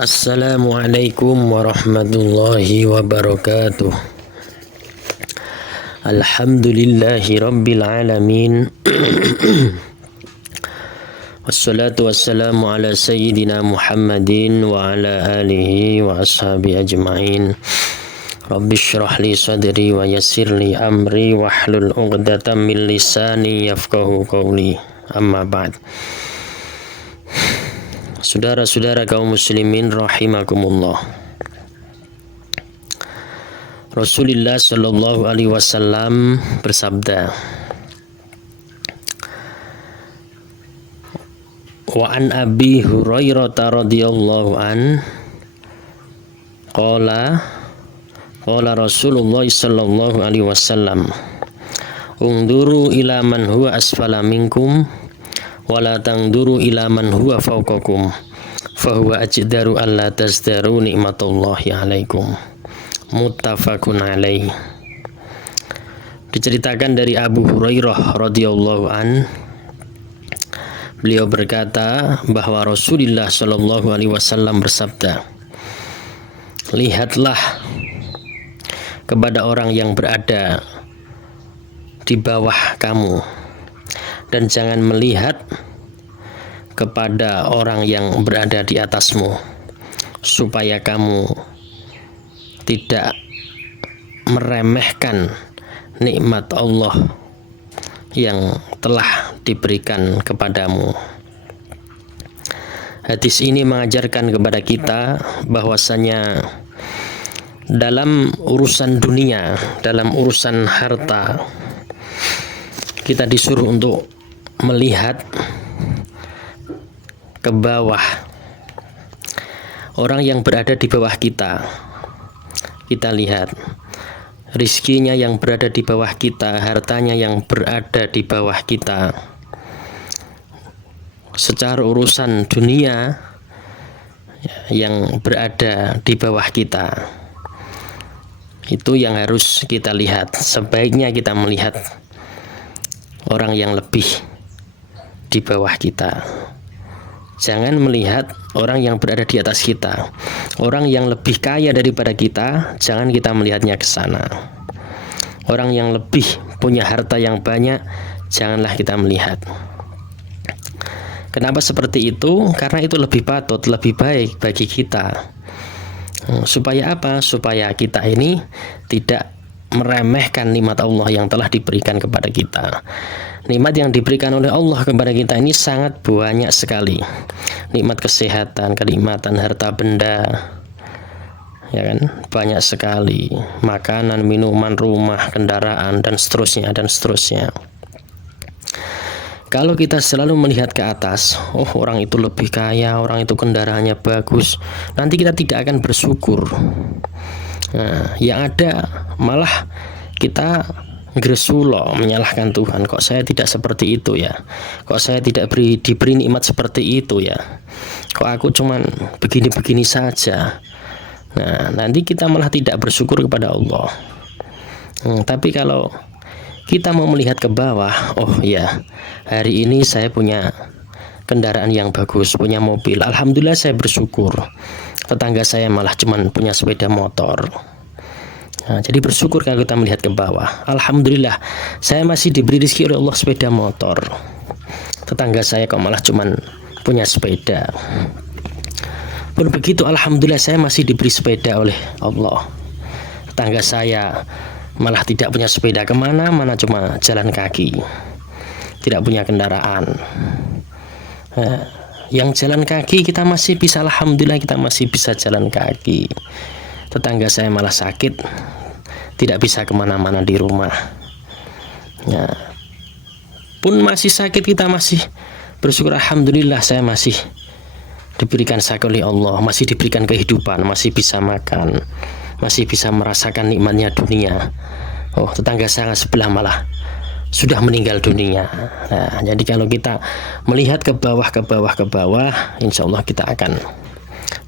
Assalamualaikum warahmatullahi wabarakatuh. Alhamdulillahi rabbil alamin. Wassalatu wassalamu ala sayyidina Muhammadin wa ala alihi wa ashabi ajma'in. Rabbi syrah li sadri wa yassir li amri wahlul 'uqdatam min lisani yafqahu qawli. Amma ba'd. Saudara-saudara kaum muslimin rahimakumullah. Rasulullah sallallahu alaihi wasallam bersabda, wa an Abi Hurairah radhiyallahu an qala Rasulullah sallallahu alaihi wasallam, unduru ila man huwa asfala minkum wala tangduru ila man huwa fawqakum fahuwa ajdaru alla tazdaru nikmatullahi alaikum. Muttafaqun alaih. Diceritakan dari Abu Hurairah radhiyallahu an, beliau berkata bahwa Rasulullah sallallahu alaihi wasallam bersabda, lihatlah kepada orang yang berada di bawah kamu dan jangan melihat kepada orang yang berada di atasmu, supaya kamu tidak meremehkan nikmat Allah yang telah diberikan kepadamu. Hadis ini mengajarkan kepada kita bahwasanya dalam urusan dunia, dalam urusan harta, kita disuruh untuk melihat ke bawah orang yang berada di bawah kita. Kita lihat rizkinya yang berada di bawah kita, hartanya yang berada di bawah kita. Secara urusan dunia yang berada di bawah kita, itu yang harus kita lihat. Sebaiknya kita melihat orang yang lebih di bawah kita. Jangan melihat orang yang berada di atas kita. Orang yang lebih kaya daripada kita, jangan kita melihatnya ke sana. Orang yang lebih punya harta yang banyak, janganlah kita melihat. Kenapa seperti itu? Karena itu lebih patut, lebih baik bagi kita. Supaya apa? Supaya kita ini tidak meremehkan nikmat Allah yang telah diberikan kepada kita. Nikmat yang diberikan oleh Allah kepada kita ini sangat banyak sekali. Nikmat kesehatan, kenikmatan harta benda, ya kan, banyak sekali. Makanan, minuman, rumah, kendaraan, dan seterusnya dan seterusnya. Kalau kita selalu melihat ke atas, oh orang itu lebih kaya, orang itu kendaraannya bagus, nanti kita tidak akan bersyukur. Nah, yang ada malah kita gresulo, menyalahkan Tuhan. Kok saya tidak seperti itu ya? Kok saya tidak diberi nikmat seperti itu ya? Kok aku cuman begini-begini saja? Nah, nanti kita malah tidak bersyukur kepada Allah. Tapi kalau kita mau melihat ke bawah, oh ya, hari ini saya punya kendaraan yang bagus, punya mobil, alhamdulillah saya bersyukur. Tetangga saya malah cuman punya sepeda motor. Nah, jadi bersyukur kalau kita melihat ke bawah. Alhamdulillah saya masih diberi rezeki oleh Allah sepeda motor. Tetangga saya kok malah cuman punya sepeda. Pun begitu, alhamdulillah saya masih diberi sepeda oleh Allah. Tetangga saya malah tidak punya sepeda, kemana-mana cuma jalan kaki, tidak punya kendaraan. Nah, yang jalan kaki kita masih bisa, alhamdulillah kita masih bisa jalan kaki. Tetangga saya malah sakit, tidak bisa kemana-mana di rumah. Ya, pun masih sakit kita masih bersyukur, alhamdulillah saya masih diberikan sakit oleh Allah, masih diberikan kehidupan, masih bisa makan, masih bisa merasakan nikmatnya dunia. Oh, tetangga saya sebelah malah sudah meninggal dunia. Nah, jadi kalau kita melihat ke bawah, insya Allah kita akan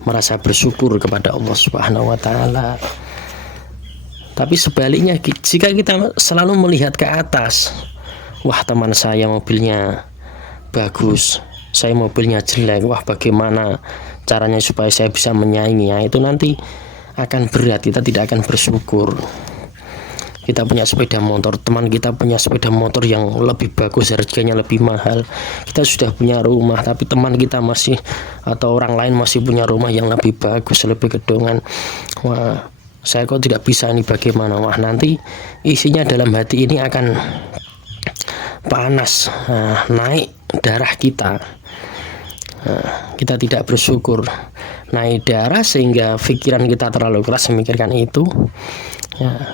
merasa bersyukur kepada Allah Subhanahu wa Ta'ala. Tapi sebaliknya, jika kita selalu melihat ke atas, wah teman saya mobilnya bagus, saya mobilnya jelek, wah bagaimana caranya supaya saya bisa menyaingi. Itu nanti akan berat, kita tidak akan bersyukur. Kita punya sepeda motor, teman kita punya sepeda motor yang lebih bagus, harganya lebih mahal. Kita sudah punya rumah, tapi teman kita masih, atau orang lain masih punya rumah yang lebih bagus, lebih gedongan. Wah, saya kok tidak bisa, ini bagaimana? Wah, nanti isinya dalam hati ini akan panas, naik darah kita. Kita tidak bersyukur, naik darah sehingga pikiran kita terlalu keras memikirkan itu.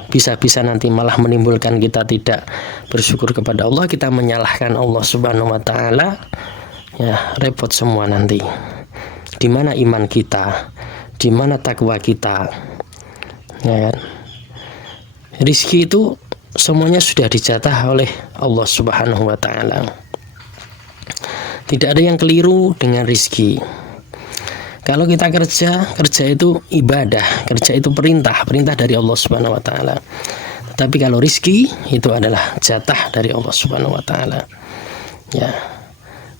Bisa-bisa nanti malah menimbulkan kita tidak bersyukur kepada Allah, kita menyalahkan Allah Subhanahu wa taala. Repot semua nanti. Di mana iman kita? Di mana takwa kita? Ya kan? Rizki itu semuanya sudah dijatah oleh Allah Subhanahu wa taala. Tidak ada yang keliru dengan rizki. Kalau kita kerja itu ibadah, kerja itu perintah dari Allah Subhanahu wa taala. Tapi kalau rizki itu adalah jatah dari Allah Subhanahu wa taala. Ya.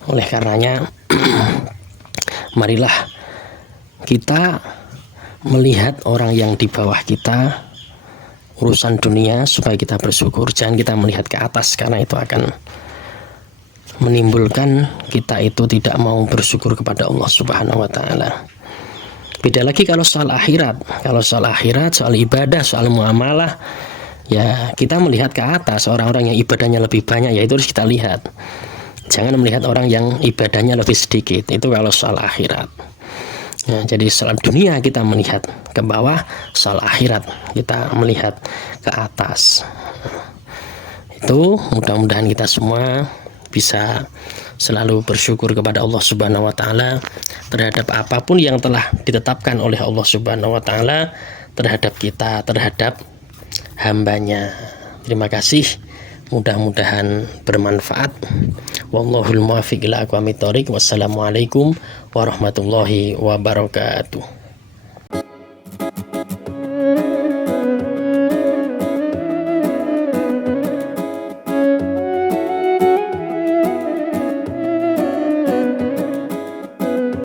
Oleh karenanya marilah kita melihat orang yang di bawah kita, urusan dunia, supaya kita bersyukur. Jangan kita melihat ke atas, karena itu akan menimbulkan kita itu tidak mau bersyukur kepada Allah Subhanahu wa taala. Beda lagi kalau soal akhirat. Kalau soal akhirat, soal ibadah, soal muamalah, ya kita melihat ke atas, orang-orang yang ibadahnya lebih banyak, ya itu harus kita lihat. Jangan melihat orang yang ibadahnya lebih sedikit. Itu kalau soal akhirat. Ya, jadi soal dunia kita melihat ke bawah, soal akhirat kita melihat ke atas. Itu mudah-mudahan kita semua bisa selalu bersyukur kepada Allah Subhanahu wa taala terhadap apapun yang telah ditetapkan oleh Allah Subhanahu wa taala terhadap kita, terhadap hambanya. Terima kasih, mudah-mudahan bermanfaat. Wallahul muwaffiq ila aqwamit thoriq. Wassalamualaikum warahmatullahi wabarakatuh.